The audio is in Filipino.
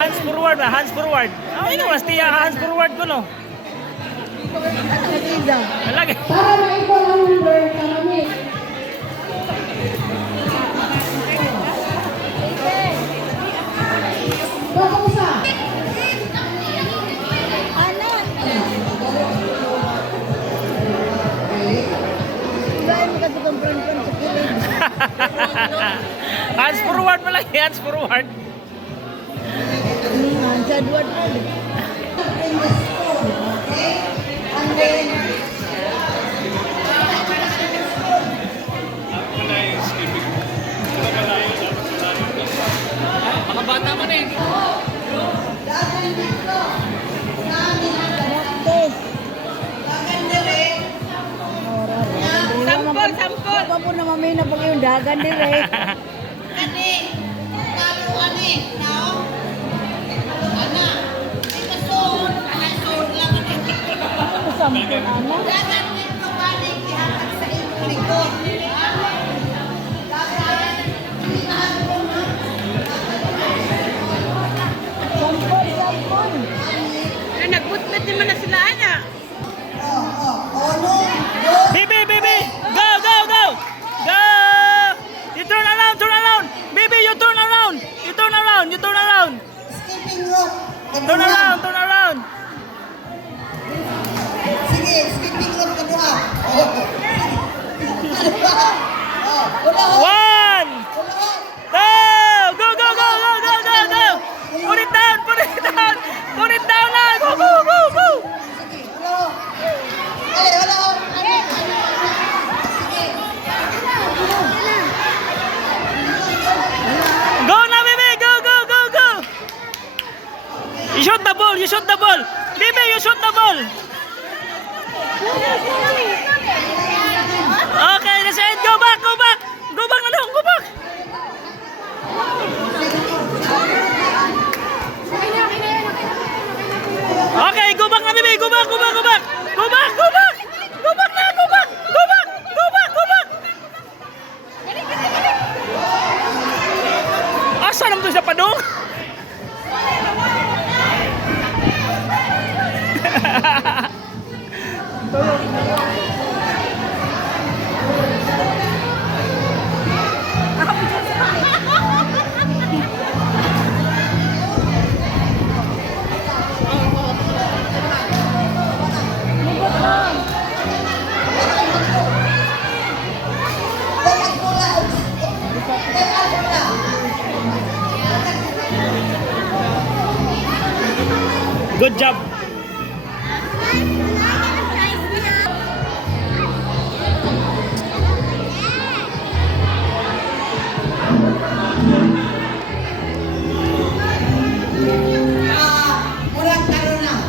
Hands forward, hands forward. Ay, no, mas tiya hands forward ko, no? Lagi. Para ma-equal ang number, karami. Baka usa. Ano? Dahil magkatutong pron-pron sa kilid. Hands forward mo lagi, hands forward. Sa Edward Paul. And then, Mga bata man eh. Sampol, sampol. Apa po na mamay na pag yung dagan dire. Kani, talo ani, now. Ana, ito soon, ana soon lang ani. Sampol ano? Dagan dito balik ihatag sa imong likod. Sampol, sampol. Nagbutbit naman na sila ana. Bibi, Bibi! Go, go, go! Go! You turn around, turn around! Bibi, you turn around! You turn around, you turn around! skipping rope. Turn around, turn around! Sige, skipping rope kedua. Ulah. One! Two! Go, go, go, go, go, go, go! Put it down, put it down! Put it down na! Go, go, go, go! Ulah. Ulah. Go na, Bibi! Go, go, go, go! You shoot the ball, you shoot the ball! Bibi, you shoot the ball! Okay, that's it. Go back, go back! Go back na lang, go back! Okay, go back na, Bibi! Go back, go back, go back! Go back, go back! Go back na, go back! Go back! Go back, go back! Asa naman to sa padong? Good job.